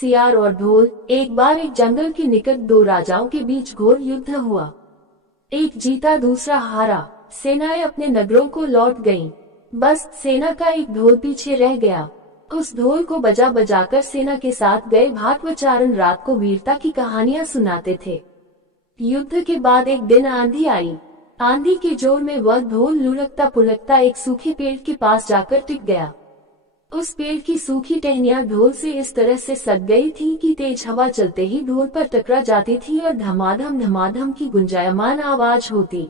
सियार और ढोल। एक बार एक जंगल के निकट दो राजाओं के बीच घोर युद्ध हुआ। एक जीता दूसरा हारा। सेनाएं अपने नगरों को लौट गईं। बस सेना का एक ढोल पीछे रह गया। उस ढोल को बजा बजाकर सेना के साथ गए भागवचारण रात को वीरता की कहानियां सुनाते थे। युद्ध के बाद एक दिन आंधी आई। आंधी के जोर में वह ढोल लुढ़कता पुढ़कता एक सूखे पेड़ के पास जाकर टिक गया। उस पेड़ की सूखी टहनियां ढोल से इस तरह से सट गई थीं कि तेज हवा चलते ही ढोल पर टकरा जाती थी और धमाधम की गुंजायमान आवाज होती।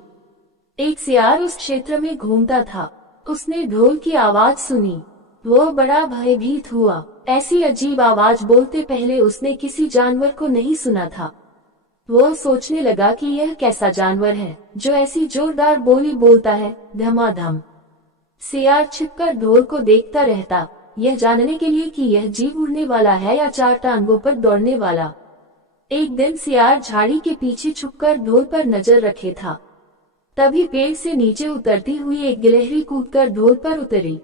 एक सियार उस क्षेत्र में घूमता था। उसने ढोल की आवाज सुनी। वो बड़ा भयभीत हुआ। ऐसी अजीब आवाज बोलते पहले उसने किसी जानवर को नहीं सुना था। वो सोचने लगा कि यह कैसा जानवर है जो ऐसी जोरदार बोली बोलता है, धमाधम। सियार छिपकर ढोल को देखता रहता, यह जानने के लिए कि यह जीव उड़ने वाला है या चार टांगों पर दौड़ने वाला। एक दिन सियार झाड़ी के पीछे छुपकर ढोल पर नजर रखे था। तभी पेड़ से नीचे उतरती हुई एक गिलहरी कूदकर ढोल पर उतरी।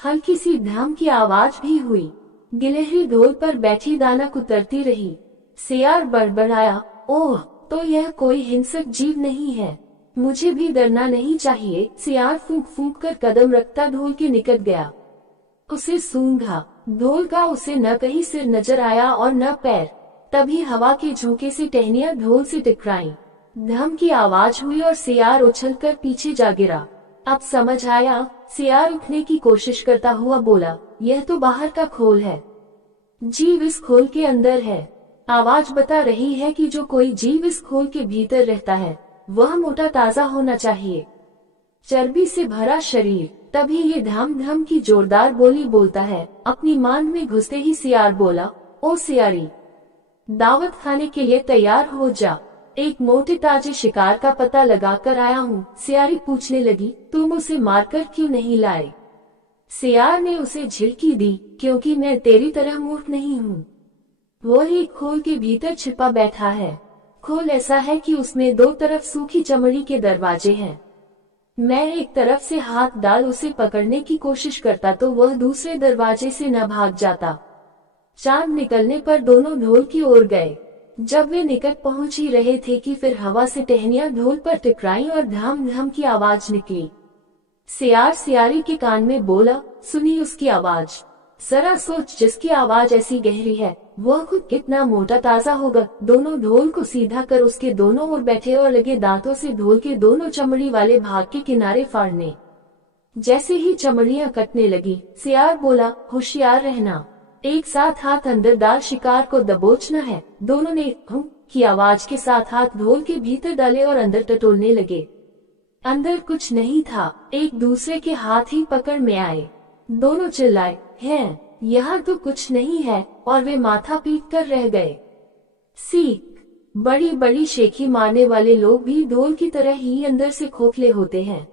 हल्की सी धम की आवाज भी हुई। गिलहरी ढोल पर बैठी दाना कुतरती रही। सियार बड़बड़ाया, ओह, तो यह कोई हिंसक जीव नहीं है, मुझे भी डरना नहीं चाहिए। सियार फूंक फूंक कर कदम रखता ढोल के निकट गया। उसे सूंघा। ढोल का उसे न कहीं सिर नजर आया और न पैर। तभी हवा के झोंके से टहनियां ढोल से टकराईं। धम की आवाज हुई और सियार उछलकर पीछे जा गिरा। अब समझ आया। सियार उठने की कोशिश करता हुआ बोला, यह तो बाहर का खोल है। जीव इस खोल के अंदर है। आवाज बता रही है कि जो कोई जीव इस खोल के भीतर रहता है वह मोटा ताजा होना चाहिए, चर्बी से भरा शरीर। तभी ये धम धम की जोरदार बोली बोलता है। अपनी मान में घुसते ही सियार बोला, ओ सियारी, दावत खाने के लिए तैयार हो जा। एक मोटे ताजे शिकार का पता लगाकर आया हूँ। सियारी पूछने लगी, तुम उसे मारकर क्यों नहीं लाए? सियार ने उसे झिड़की दी, क्योंकि मैं तेरी तरह मूर्ख नहीं हूँ। वो एक खोल के भीतर छिपा बैठा है। खोल ऐसा है कि उसमें दो तरफ सूखी चमड़ी के दरवाजे हैं। मैं एक तरफ से हाथ डाल उसे पकड़ने की कोशिश करता तो वह दूसरे दरवाजे से न भाग जाता। चांद निकलने पर दोनों ढोल की ओर गए। जब वे निकट पहुंच ही रहे थे कि फिर हवा से टहनियां ढोल पर टकराईं और धम धम की आवाज निकली। सियार सियारी के कान में बोला, सुनी उसकी आवाज? जरा सोच, जिसकी आवाज ऐसी गहरी है वह खुद कितना मोटा ताजा होगा। दोनों ढोल को सीधा कर उसके दोनों ओर बैठे और लगे दांतों से ढोल के दोनों चमड़ी वाले भाग के किनारे फाड़ने। जैसे ही चमड़ियां कटने लगी, सियार बोला, होशियार रहना, एक साथ हाथ अंदर डाल शिकार को दबोचना है। दोनों ने हुं की आवाज के साथ हाथ ढोल के भीतर डाले और अंदर टटोलने लगे। अंदर कुछ नहीं था। एक दूसरे के हाथ ही पकड़ में आए। दोनों चिल्लाए, हैं, यहाँ तो कुछ नहीं है, और वे माथा पीट कर रह गए। सीख, बड़ी बड़ी शेखी मारने वाले लोग भी ढोल की तरह ही अंदर से खोखले होते हैं।